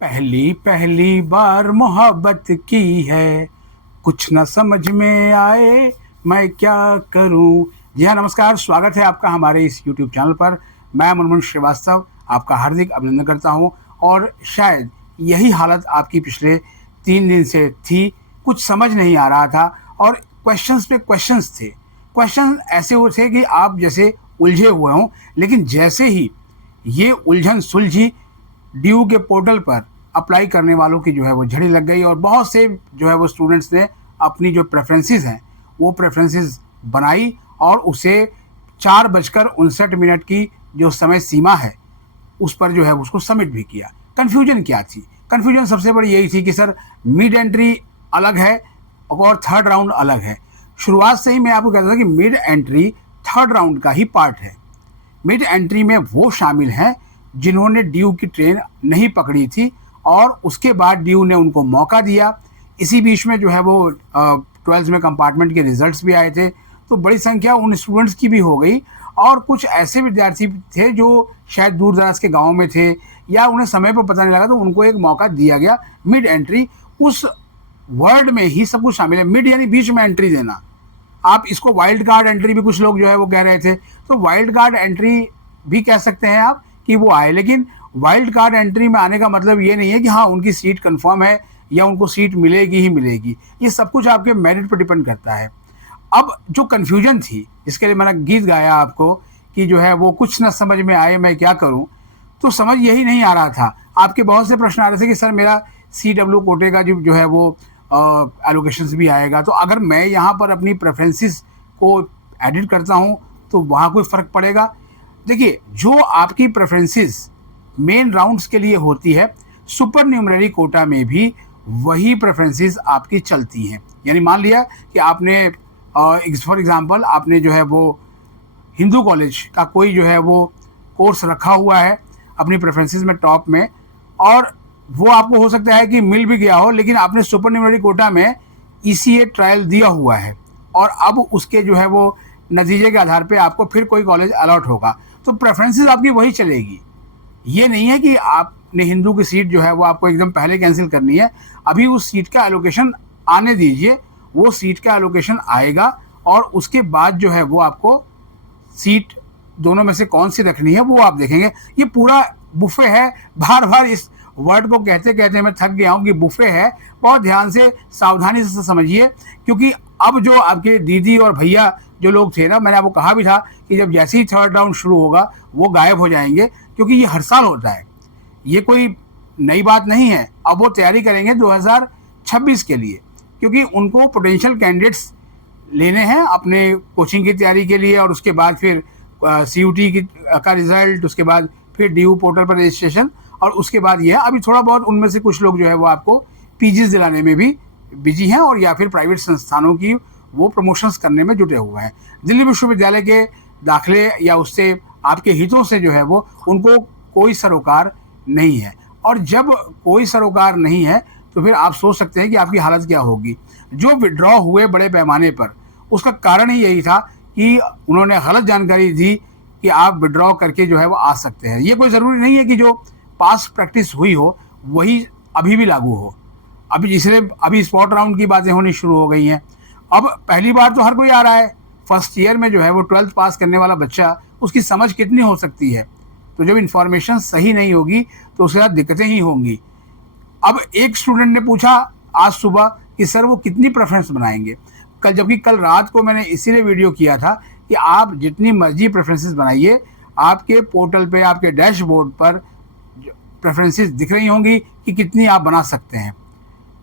पहली पहली बार मोहब्बत की है, कुछ न समझ में आए मैं क्या करूं। जी हाँ, नमस्कार, स्वागत है आपका हमारे इस YouTube चैनल पर। मैं मुनमुन श्रीवास्तव आपका हार्दिक अभिनंदन करता हूं। और शायद यही हालत आपकी पिछले 3 दिन से थी, कुछ समझ नहीं आ रहा था और क्वेश्चंस पे क्वेश्चंस थे। क्वेश्चन ऐसे वो थे कि आप जैसे उलझे हुए हों, लेकिन जैसे ही ये उलझन सुलझी, ड्यू के पोर्टल पर अप्लाई करने वालों की जो है वो झड़ी लग गई और बहुत से जो है वो स्टूडेंट्स ने अपनी जो प्रेफरेंसेस हैं वो प्रेफरेंसेस बनाई और उसे 4:59 की जो समय सीमा है उस पर जो है उसको सबमिट भी किया। कन्फ्यूजन क्या थी? कन्फ्यूजन सबसे बड़ी यही थी कि सर, मिड एंट्री अलग है और थर्ड राउंड अलग है। शुरुआत से ही मैं आपको कहता था कि मिड एंट्री थर्ड राउंड का ही पार्ट है। मिड एंट्री में वो शामिल हैं जिन्होंने ड्यू की ट्रेन नहीं पकड़ी थी और उसके बाद ड्यू ने उनको मौका दिया। इसी बीच में जो है वो 12th में कंपार्टमेंट के रिजल्ट्स भी आए थे, तो बड़ी संख्या उन स्टूडेंट्स की भी हो गई। और कुछ ऐसे विद्यार्थी थे जो शायद दूर दराज के गाँव में थे या उन्हें समय पर पता नहीं लगा, तो उनको एक मौका दिया गया। मिड एंट्री उस वर्ड में ही सब कुछ शामिल है। मिड यानी बीच में एंट्री देना। आप इसको वाइल्ड कार्ड एंट्री भी कुछ लोग जो है वो कह रहे थे, तो वाइल्ड कार्ड एंट्री भी कह सकते हैं आप कि वो आए। लेकिन वाइल्ड कार्ड एंट्री में आने का मतलब ये नहीं है कि हाँ उनकी सीट कंफर्म है या उनको सीट मिलेगी ही मिलेगी। ये सब कुछ आपके मेरिट पर डिपेंड करता है। अब जो कन्फ्यूजन थी, इसके लिए मैंने गीत गाया आपको कि जो है वो कुछ न समझ में आए मैं क्या करूं, तो समझ यही नहीं आ रहा था। आपके बहुत से प्रश्न आ रहे थे कि सर मेरा CW कोटे का जो है वो एलोकेशंस भी आएगा, तो अगर मैं यहाँ पर अपनी प्रेफरेंसेस को एडिट करता हूँ तो वहाँ कोई फ़र्क पड़ेगा? देखिए, जो आपकी प्रेफरेंसेस मेन राउंड्स के लिए होती है, सुपर न्यूमररी कोटा में भी वही प्रेफरेंसेस आपकी चलती हैं। यानी मान लिया कि आपने फॉर एग्जांपल आपने जो है वो हिंदू कॉलेज का कोई जो है वो कोर्स रखा हुआ है अपनी प्रेफरेंसेस में टॉप में, और वो आपको हो सकता है कि मिल भी गया हो, लेकिन आपने सुपर न्यूमररी कोटा में ECA ट्रायल दिया हुआ है और अब उसके जो है वो नतीजे के आधार पे आपको फिर कोई कॉलेज अलॉट होगा, तो प्रेफरेंसेस आपकी वही चलेगी। ये नहीं है कि आपने हिंदू की सीट जो है वो आपको एकदम पहले कैंसिल करनी है। अभी उस सीट का एलोकेशन आने दीजिए, वो सीट का एलोकेशन आएगा और उसके बाद जो है वो आपको सीट दोनों में से कौन सी रखनी है वो आप देखेंगे। ये पूरा बुफे है। बार बार इस वर्ड को कहते कहते मैं थक गया हूँ कि बुफे है। बहुत ध्यान से सावधानी से समझिए, क्योंकि अब जो आपके दीदी और भैया जो लोग थे ना, मैंने आपको कहा भी था कि जब जैसे ही थर्ड राउंड शुरू होगा वो गायब हो जाएंगे, क्योंकि ये हर साल होता है, ये कोई नई बात नहीं है। अब वो तैयारी करेंगे 2026 के लिए, क्योंकि उनको पोटेंशियल कैंडिडेट्स लेने हैं अपने कोचिंग की तैयारी के लिए, और उसके बाद फिर CUT का रिजल्ट, उसके बाद फिर DU पोर्टल पर रजिस्ट्रेशन, और उसके बाद ये अभी थोड़ा बहुत उनमें से कुछ लोग जो है वो आपको PGs दिलाने में भी बिजी हैं और या फिर प्राइवेट संस्थानों की वो प्रमोशंस करने में जुटे हुए हैं। दिल्ली विश्वविद्यालय के दाखिले या उससे आपके हितों से जो है वो उनको कोई सरोकार नहीं है, और जब कोई सरोकार नहीं है तो फिर आप सोच सकते हैं कि आपकी हालत क्या होगी। जो विड्रॉ हुए बड़े पैमाने पर, उसका कारण ही यही था कि उन्होंने गलत जानकारी दी कि आप विड्रॉ करके जो है वो आ सकते हैं। ये कोई ज़रूरी नहीं है कि जो पास प्रैक्टिस हुई हो वही अभी भी लागू हो। अभी इसलिए अभी स्पॉट राउंड की बातें होनी शुरू हो गई हैं। अब पहली बार तो हर कोई आ रहा है। फर्स्ट ईयर में जो है वो 12th पास करने वाला बच्चा, उसकी समझ कितनी हो सकती है? तो जब इन्फॉर्मेशन सही नहीं होगी तो उसके साथ दिक्कतें ही होंगी। अब एक स्टूडेंट ने पूछा आज सुबह कि सर वो कितनी प्रेफरेंस बनाएंगे कल, जबकि कल रात को मैंने इसीलिए वीडियो किया था कि आप जितनी मर्जी प्रेफरेंसेस बनाइए, आपके पोर्टल पे, आपके डैशबोर्ड पर प्रेफरेंसेस दिख रही होंगी कि कितनी आप बना सकते हैं।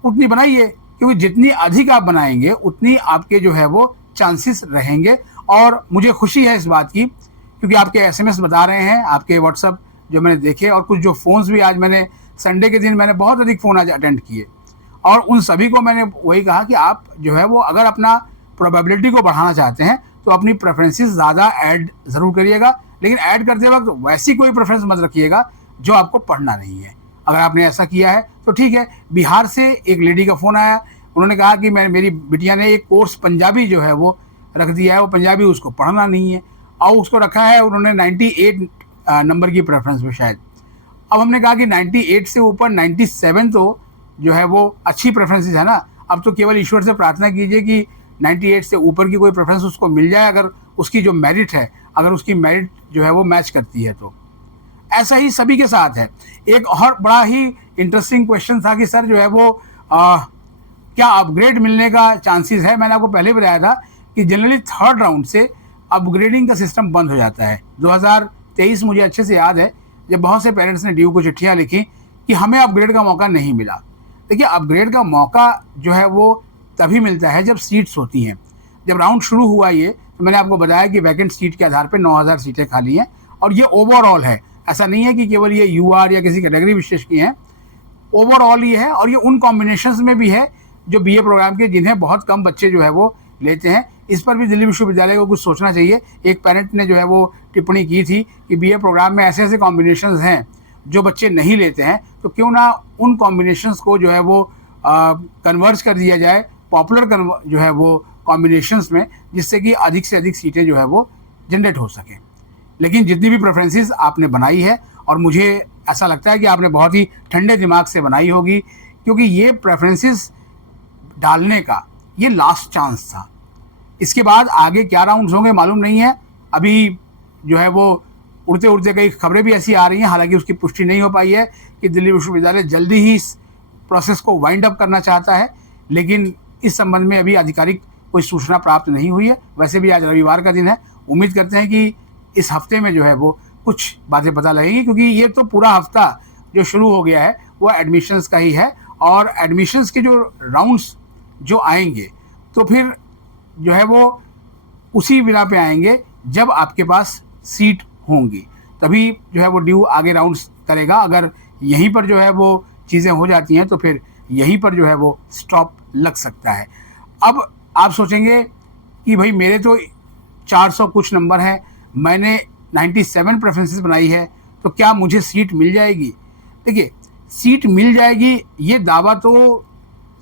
उतनी बनाइए, क्योंकि जितनी अधिक आप बनाएंगे उतनी आपके जो है वो चांसेस रहेंगे। और मुझे खुशी है इस बात की, क्योंकि आपके SMS बता रहे हैं, आपके WhatsApp जो मैंने देखे, और कुछ जो फ़ोन्स भी आज मैंने संडे के दिन मैंने बहुत अधिक फ़ोन आज अटेंड किए, और उन सभी को मैंने वही कहा कि आप जो है वो अगर अपना प्रोबेबिलिटी को बढ़ाना चाहते हैं तो अपनी प्रेफरेंसेस ज़्यादा ऐड ज़रूर करिएगा, लेकिन ऐड करते वक्त वैसी कोई प्रेफरेंस मत रखिएगा जो आपको पढ़ना नहीं है। अगर आपने ऐसा किया है तो ठीक है। बिहार से एक लेडी का फ़ोन आया, उन्होंने कहा कि मेरी बिटिया ने एक कोर्स पंजाबी जो है वो रख दिया है, वो पंजाबी उसको पढ़ना नहीं है, और उसको रखा है उन्होंने 98 नंबर की प्रेफरेंस में शायद। अब हमने कहा कि 98 से ऊपर 97 तो जो है वो अच्छी प्रेफरेंसेस है ना। अब तो केवल ईश्वर से प्रार्थना कीजिए कि 98 से ऊपर की कोई प्रेफरेंस उसको मिल जाए, अगर उसकी जो मेरिट है, अगर उसकी मेरिट जो है वो मैच करती है तो। ऐसा ही सभी के साथ है। एक और बड़ा ही इंटरेस्टिंग क्वेश्चन था कि सर जो है वो क्या अपग्रेड मिलने का चांसेस है। मैंने आपको पहले बताया था कि जनरली थर्ड राउंड से अपग्रेडिंग का सिस्टम बंद हो जाता है। 2023 मुझे अच्छे से याद है जब बहुत से पेरेंट्स ने ड्यू को चिट्ठियाँ लिखी कि हमें अपग्रेड का मौका नहीं मिला। देखिए, अपग्रेड का मौका जो है वो तभी मिलता है जब सीट्स होती हैं। जब राउंड शुरू हुआ ये, तो मैंने आपको बताया कि वैकेंट सीट के आधार पर 9000 सीटें खाली हैं और ये ओवरऑल है, ऐसा नहीं है कि केवल ये यूआर या किसी कैटेगरी विशेष की हैं, ओवरऑल ये है। और ये उन कॉम्बिनेशंस में भी है जो बीए प्रोग्राम के जिन्हें बहुत कम बच्चे जो है वो लेते हैं। इस पर भी दिल्ली विश्वविद्यालय को कुछ सोचना चाहिए। एक पेरेंट ने जो है वो टिप्पणी की थी कि बीए प्रोग्राम में ऐसे ऐसे कॉम्बिनेशंस हैं जो बच्चे नहीं लेते हैं, तो क्यों ना उन कॉम्बिनेशंस को जो है वो कन्वर्ज कर दिया जाए पॉपुलर जो है वो कॉम्बिनेशंस में, जिससे कि अधिक से अधिक सीटें जो है वो जनरेट हो सकें। लेकिन जितनी भी प्रेफरेंसेस आपने बनाई है, और मुझे ऐसा लगता है कि आपने बहुत ही ठंडे दिमाग से बनाई होगी, क्योंकि ये प्रेफरेंसेस डालने का ये लास्ट चांस था। इसके बाद आगे क्या राउंड्स होंगे मालूम नहीं है। अभी जो है वो उड़ते उड़ते कई खबरें भी ऐसी आ रही हैं, हालांकि उसकी पुष्टि नहीं हो पाई है, कि दिल्ली विश्वविद्यालय जल्दी ही इस प्रोसेस को वाइंड अप करना चाहता है, लेकिन इस संबंध में अभी आधिकारिक कोई सूचना प्राप्त नहीं हुई है। वैसे भी आज रविवार का दिन है, उम्मीद करते हैं कि इस हफ्ते में जो है वो कुछ बातें पता लगेगी, क्योंकि ये तो पूरा हफ्ता जो शुरू हो गया है वो एडमिशन्स का ही है। और एडमिशन्स के जो राउंड्स जो आएंगे तो फिर जो है वो उसी बिना पे आएंगे जब आपके पास सीट होंगी, तभी जो है वो ड्यू आगे राउंड्स करेगा। अगर यहीं पर जो है वो चीज़ें हो जाती हैं तो फिर यहीं पर जो है वो स्टॉप लग सकता है। अब आप सोचेंगे कि भाई मेरे तो 400 कुछ नंबर हैं, मैंने 97 प्रेफरेंसेस बनाई है, तो क्या मुझे सीट मिल जाएगी? देखिए, सीट मिल जाएगी ये दावा तो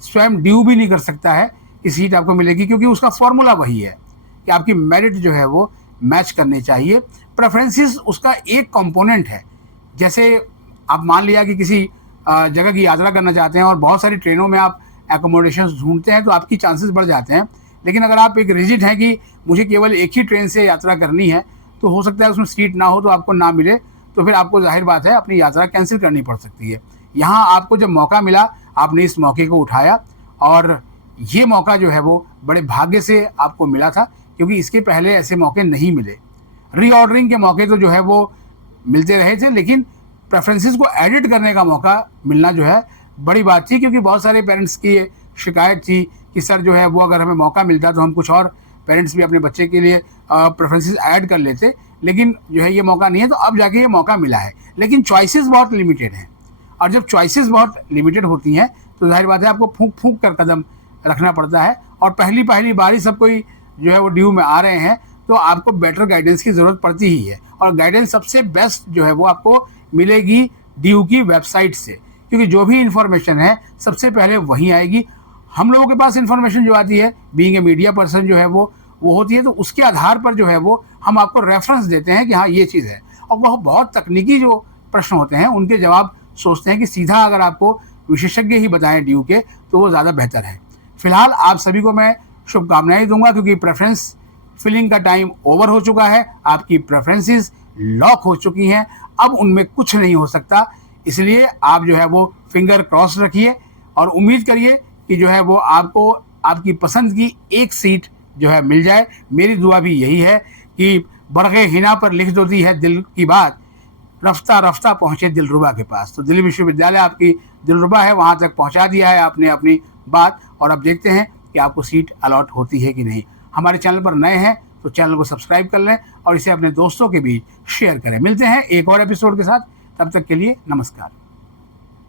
स्वयं ड्यू भी नहीं कर सकता है कि सीट आपको मिलेगी, क्योंकि उसका फॉर्मूला वही है कि आपकी मेरिट जो है वो मैच करनी चाहिए। प्रेफरेंसेस उसका एक कंपोनेंट है। जैसे आप मान लिया कि किसी जगह की यात्रा करना चाहते हैं और बहुत सारी ट्रेनों में आप एकोमोडेशन ढूंढते हैं, तो आपकी चांसेस बढ़ जाते हैं। लेकिन अगर आप एक रिजिड हैं कि मुझे केवल एक ही ट्रेन से यात्रा करनी है, तो हो सकता है उसमें सीट ना हो, तो आपको ना मिले, तो फिर आपको जाहिर बात है अपनी यात्रा कैंसिल करनी पड़ सकती है। यहाँ आपको जब मौका मिला, आपने इस मौके को उठाया, और ये मौका जो है वो बड़े भाग्य से आपको मिला था, क्योंकि इसके पहले ऐसे मौके नहीं मिले। रीऑर्डरिंग के मौके तो जो है वो मिलते रहे थे, लेकिन प्रेफरेंसेस को एडिट करने का मौका मिलना जो है बड़ी बात थी। क्योंकि बहुत सारे पेरेंट्स की शिकायत थी कि सर जो है वो अगर हमें मौका मिलता तो हम कुछ और पेरेंट्स भी अपने बच्चे के लिए प्रेफरेंसेस ऐड कर लेते, लेकिन जो है ये मौका नहीं है। तो अब जाके ये मौका मिला है, लेकिन चॉइसेस बहुत लिमिटेड हैं, और जब चॉइसेस बहुत लिमिटेड होती हैं तो जाहिर बात है आपको फूंक फूंक कर कदम रखना पड़ता है। और पहली बारी सब कोई जो है वो ड्यू में आ रहे हैं, तो आपको बेटर गाइडेंस की ज़रूरत पड़ती ही है। और गाइडेंस सबसे बेस्ट जो है वो आपको मिलेगी ड्यू की वेबसाइट से, क्योंकि जो भी इन्फॉर्मेशन है सबसे पहले वहीं आएगी। हम लोगों के पास इन्फॉर्मेशन जो आती है, बीइंग ए मीडिया पर्सन जो है वो होती है, तो उसके आधार पर जो है वो हम आपको रेफरेंस देते हैं कि हाँ ये चीज़ है। और वह बहुत तकनीकी जो प्रश्न होते हैं उनके जवाब सोचते हैं कि सीधा अगर आपको विशेषज्ञ ही बताएं ड्यू के, तो वो ज़्यादा बेहतर है। फिलहाल आप सभी को मैं शुभकामनाएं दूंगा, क्योंकि प्रेफरेंस फिलिंग का टाइम ओवर हो चुका है। आपकी प्रेफरेंसेस लॉक हो चुकी हैं, अब उनमें कुछ नहीं हो सकता। इसलिए आप जो है वो फिंगर क्रॉस रखिए और उम्मीद करिए कि जो है वो आपको आपकी पसंद की एक सीट जो है मिल जाए। मेरी दुआ भी यही है कि बरगे हिना पर लिख देती है दिल की बात, रफ्ता रफ्ता पहुँचे दिलरुबा के पास। तो दिल्ली विश्वविद्यालय आपकी दिलरुबा है, वहाँ तक पहुँचा दिया है आपने अपनी बात, और अब देखते हैं कि आपको सीट अलॉट होती है कि नहीं। हमारे चैनल पर नए हैं तो चैनल को सब्सक्राइब कर लें और इसे अपने दोस्तों के बीच शेयर करें। मिलते हैं एक और एपिसोड के साथ, तब तक के लिए नमस्कार।